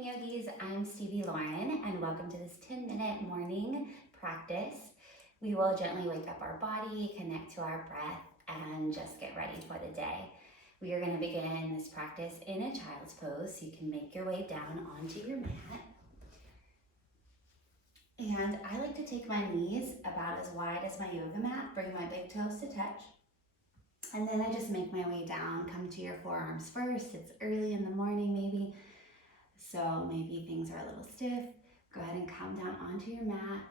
morning, yogis. I'm Stevie Lauren, and welcome to this 10-minute morning practice. We will gently wake up our body, connect to our breath, and just get ready for the day. We are going to begin this practice in a child's pose, so you can make your way down onto your mat. And I like to take my knees about as wide as my yoga mat, bring my big toes to touch. And then I just make my way down, come to your forearms first. It's early in the morning maybe, so maybe things are a little stiff. Go ahead and come down onto your mat.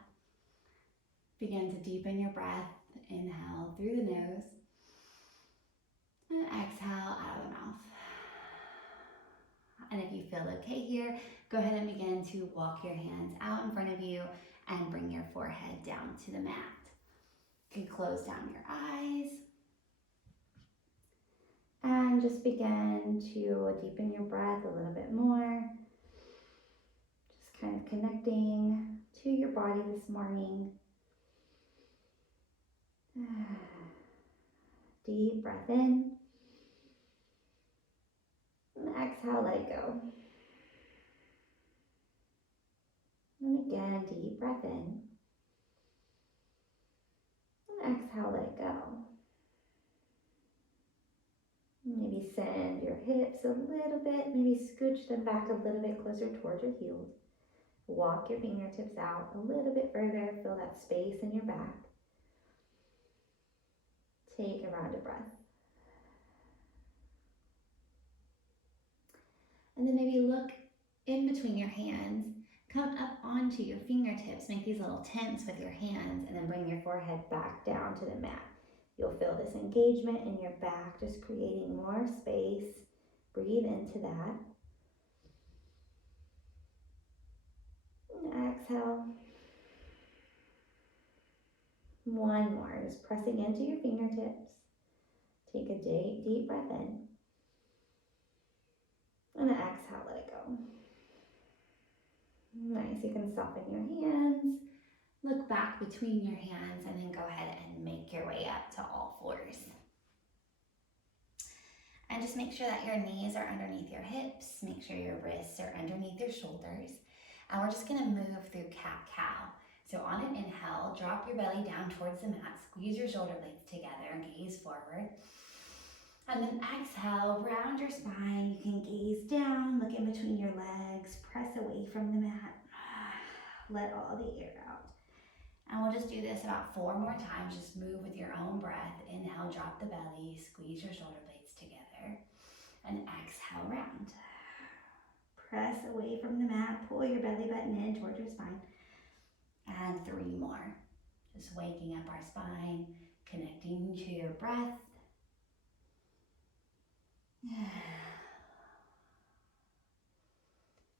Begin to deepen your breath. Inhale through the nose and exhale out of the mouth. And if you feel okay here, go ahead and begin to walk your hands out in front of you and bring your forehead down to the mat. You can close down your eyes and just begin to deepen your breath a little bit more. Just kind of connecting to your body this morning. Deep breath in. And exhale, let it go. And again, deep breath in. And exhale, let it go. Maybe send your hips a little bit, maybe scooch them back a little bit closer towards your heels. Walk your fingertips out a little bit further, feel that space in your back. Take a round of breath. And then maybe look in between your hands, come up onto your fingertips, make these little tents with your hands, and then bring your forehead back down to the mat. You'll feel this engagement in your back, just creating more space. Breathe into that. And exhale. One more, just pressing into your fingertips. Take a deep breath in. And exhale, let it go. Nice, you can soften your hands. Look back between your hands and then go ahead and make your way up to all fours. And just make sure that your knees are underneath your hips. Make sure your wrists are underneath your shoulders. And we're just gonna move through cat-cow. So on an inhale, drop your belly down towards the mat, squeeze your shoulder blades together, gaze forward. And then exhale, round your spine. You can gaze down, look in between your legs, press away from the mat. Let all the air out. And we'll just do this about 4 more times. Just move with your own breath. Inhale, drop the belly, squeeze your shoulder blades together. And exhale, round. Press away from the mat, pull your belly button in towards your spine. And 3 more. Just waking up our spine, connecting to your breath.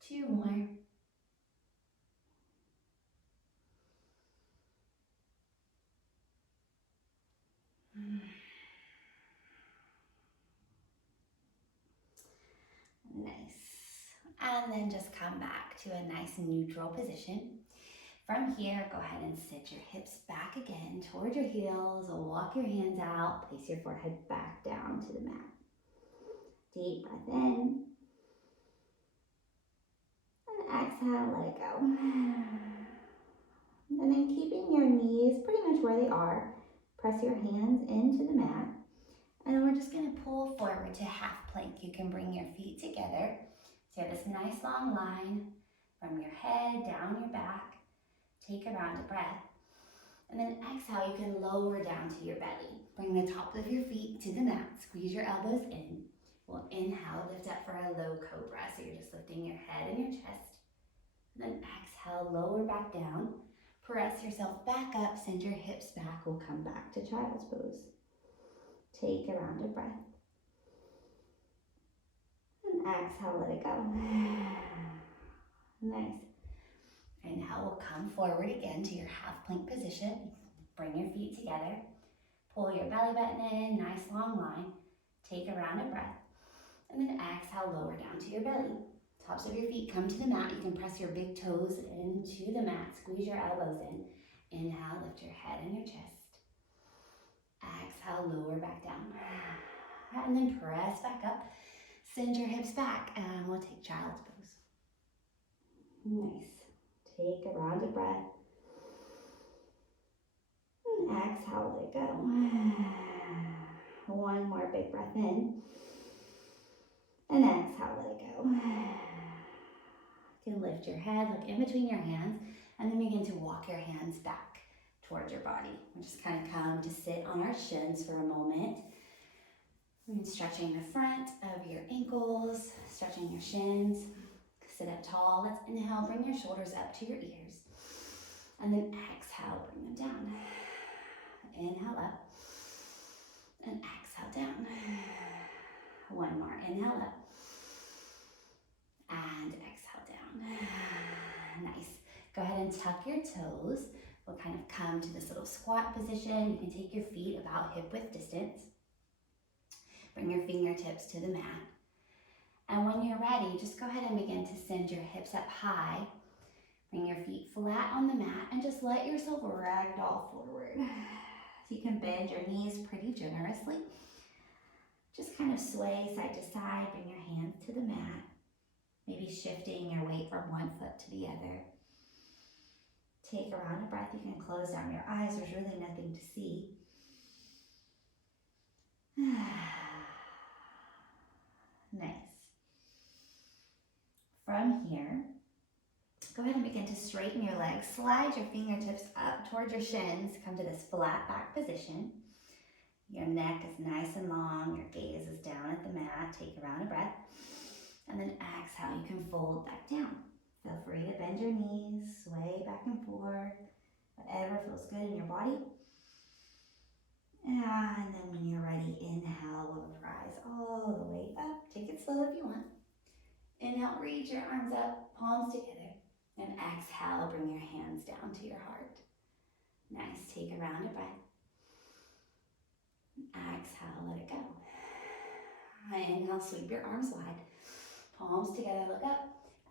2 more. Nice. And then just come back to a nice neutral position. From here, go ahead and sit your hips back again toward your heels. Walk your hands out. Place your forehead back down to the mat. Deep breath in. And exhale, let it go. And then keeping your knees pretty much where they are, press your hands into the mat. And then we're just gonna pull forward to half plank. You can bring your feet together. So you have this nice long line from your head down your back. Take a round of breath. And then exhale, you can lower down to your belly. Bring the tops of your feet to the mat. Squeeze your elbows in. We'll inhale, lift up for a low cobra. So you're just lifting your head and your chest. And then exhale, lower back down. Press yourself back up, send your hips back. We'll come back to child's pose. Take a round of breath. And exhale, let it go. Nice. Inhale, we'll come forward again to your half plank position. Bring your feet together. Pull your belly button in, nice long line. Take a round of breath. And then exhale, lower down to your belly. Tops of your feet come to the mat. You can press your big toes into the mat. Squeeze your elbows in. Inhale, lift your head and your chest. Exhale, lower back down. And then press back up. Send your hips back and we'll take child's pose. Nice. Take a round of breath. And exhale, let it go. One more big breath in. And exhale, let it go. You can lift your head, look in between your hands, and then begin to walk your hands back towards your body. We'll just kind of come to sit on our shins for a moment. And stretching the front of your ankles, stretching your shins. Sit up tall. Let's inhale, bring your shoulders up to your ears. And then exhale, bring them down. Inhale up. And exhale down. One more. Inhale up. And exhale down. Nice. Go ahead and tuck your toes. We'll kind of come to this little squat position. You can take your feet about hip width distance. Bring your fingertips to the mat. And when you're ready, just go ahead and begin to send your hips up high. Bring your feet flat on the mat and just let yourself ragdoll forward. So you can bend your knees pretty generously. Just kind of sway side to side, bring your hands to the mat. Maybe shifting your weight from one foot to the other. Take a round of breath. You can close down your eyes. There's really nothing to see. Nice. From here, go ahead and begin to straighten your legs. Slide your fingertips up towards your shins. Come to this flat back position. Your neck is nice and long. Your gaze is down at the mat. Take a round of breath. And then exhale, you can fold back down. Feel free to bend your knees, sway back and forth, whatever feels good in your body. And then when you're ready, inhale, we'll rise all the way up. Take it slow if you want. Inhale, reach your arms up, palms together. And exhale, bring your hands down to your heart. Nice, take a round of breath. Exhale, let it go. Inhale, sweep your arms wide. Palms together, look up.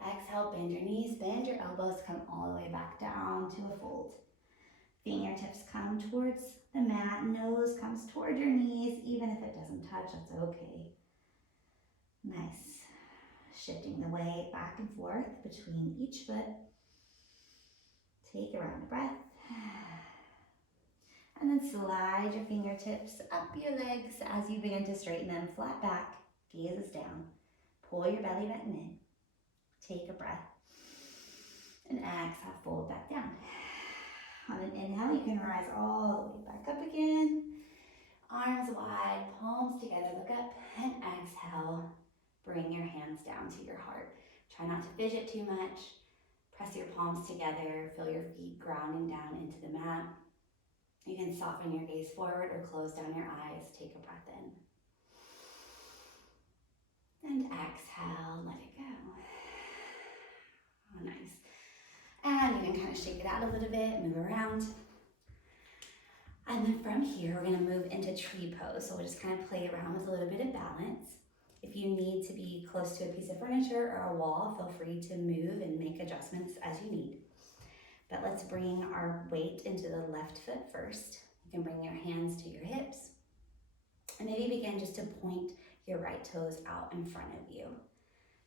Exhale, bend your knees, bend your elbows, come all the way back down to a fold. Fingertips come towards the mat, nose comes toward your knees. Even if it doesn't touch, that's okay. Nice. Shifting the weight back and forth between each foot. Take a round of breath. And then slide your fingertips up your legs as you begin to straighten them flat back. Gaze is down. Pull your belly button in. Take a breath. And exhale, fold back down. On an inhale, you can rise all the way back up again. Arms wide, palms together, look up, and exhale. Bring your hands down to your heart. Try not to fidget too much. Press your palms together. Feel your feet grounding down into the mat. You can soften your gaze forward or close down your eyes. Take a breath in. And exhale, let it go. Oh, nice. And you can kind of shake it out a little bit, move around. And then from here, we're gonna move into tree pose. So we'll just kind of play around with a little bit of balance. If you need to be close to a piece of furniture or a wall, feel free to move and make adjustments as you need. But let's bring our weight into the left foot first. You can bring your hands to your hips. And maybe begin just to point your right toes out in front of you.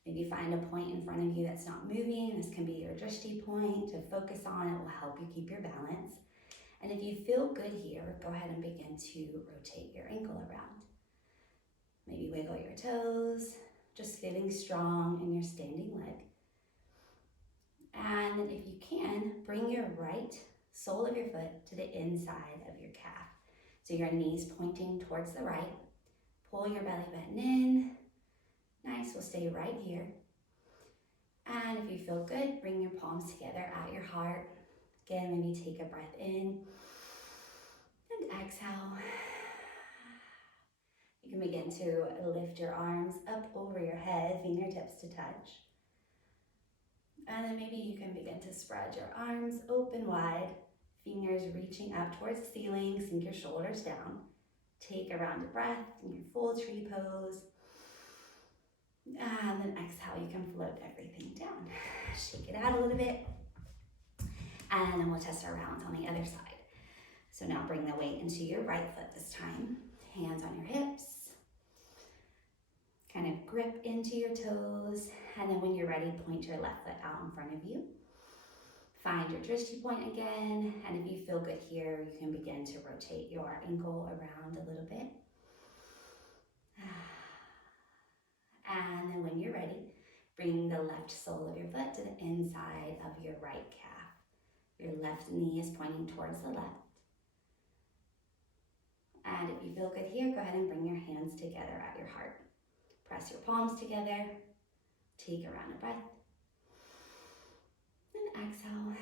Maybe find a point in front of you that's not moving. This can be your drishti point to focus on. It will help you keep your balance. And if you feel good here, go ahead and begin to rotate your ankle around. Maybe wiggle your toes, just feeling strong in your standing leg. And then if you can, bring your right sole of your foot to the inside of your calf. So your knees pointing towards the right. Pull your belly button in. Nice, we'll stay right here. And if you feel good, bring your palms together at your heart. Again, maybe take a breath in and exhale. You can begin to lift your arms up over your head, fingertips to touch. And then maybe you can begin to spread your arms open wide, fingers reaching up towards the ceiling, sink your shoulders down. Take a round of breath in your full tree pose. And then exhale, you can float everything down. Shake it out a little bit. And then we'll test our balance on the other side. So now bring the weight into your right foot this time. Hands on your hips. Kind of grip into your toes, and then when you're ready, point your left foot out in front of you. Find your drishti point again, and if you feel good here, you can begin to rotate your ankle around a little bit. And then when you're ready, bring the left sole of your foot to the inside of your right calf. Your left knee is pointing towards the left. And if you feel good here, go ahead and bring your hands together at your heart. Press your palms together. Take a round of breath. And exhale.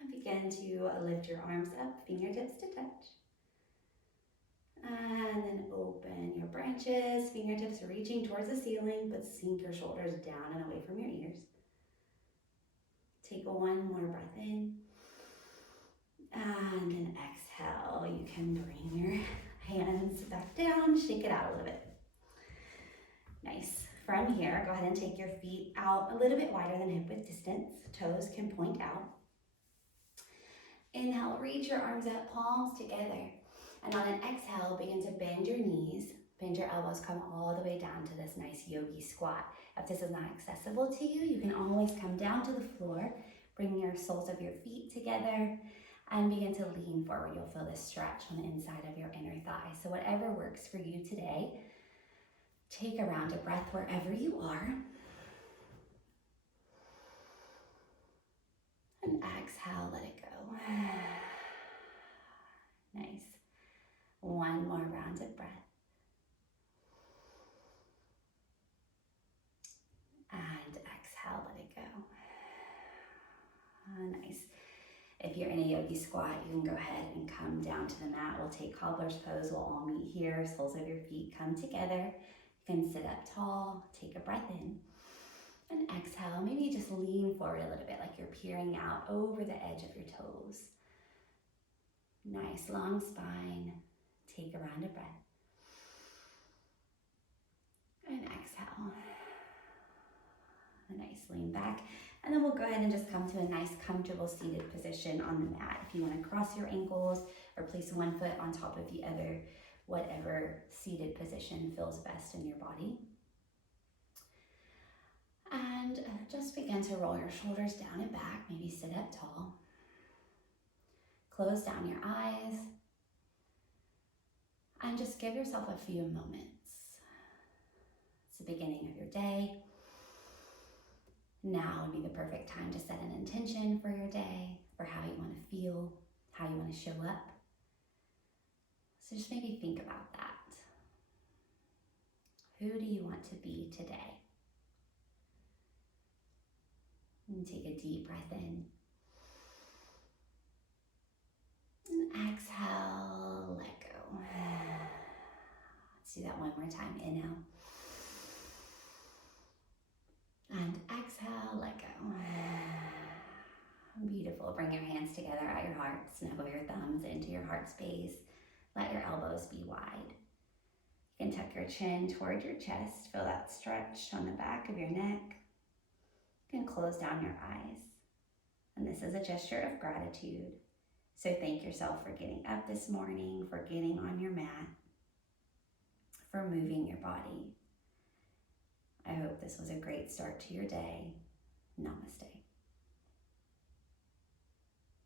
And begin to lift your arms up, fingertips to touch. And then open your branches, fingertips reaching towards the ceiling, but sink your shoulders down and away from your ears. Take one more breath in. And then exhale. You can bring your hands back down, shake it out a little bit. Nice. From here, go ahead and take your feet out a little bit wider than hip width distance. Toes can point out. Inhale, reach your arms up, palms together. And on an exhale, begin to bend your knees. Bend your elbows, come all the way down to this nice yogi squat. If this is not accessible to you, you can always come down to the floor, bring your soles of your feet together, and begin to lean forward. You'll feel this stretch on the inside of your inner thigh. So whatever works for you today, take a round of breath wherever you are. And exhale, let it go. Nice. One more round of breath. And exhale, let it go. Nice. If you're in a yogi squat, you can go ahead and come down to the mat. We'll take cobbler's pose. We'll all meet here. Soles of your feet come together. You can sit up tall, take a breath in, and exhale. Maybe just lean forward a little bit like you're peering out over the edge of your toes. Nice, long spine. Take a round of breath. And exhale. Nice, lean back. And then we'll go ahead and just come to a nice, comfortable seated position on the mat. If you want to cross your ankles or place one foot on top of the other, whatever seated position feels best in your body. And just begin to roll your shoulders down and back, maybe sit up tall. Close down your eyes. And just give yourself a few moments. It's the beginning of your day. Now would be the perfect time to set an intention for your day, for how you want to feel, how you want to show up. So just maybe think about that. Who do you want to be today? And take a deep breath in. And exhale, let go. Let's do that one more time. Inhale. And exhale, let go. Beautiful. Bring your hands together at your heart. Snuggle your thumbs into your heart space. Let your elbows be wide. You can tuck your chin toward your chest. Feel that stretch on the back of your neck. You can close down your eyes. And this is a gesture of gratitude. So thank yourself for getting up this morning, for getting on your mat, for moving your body. I hope this was a great start to your day. Namaste.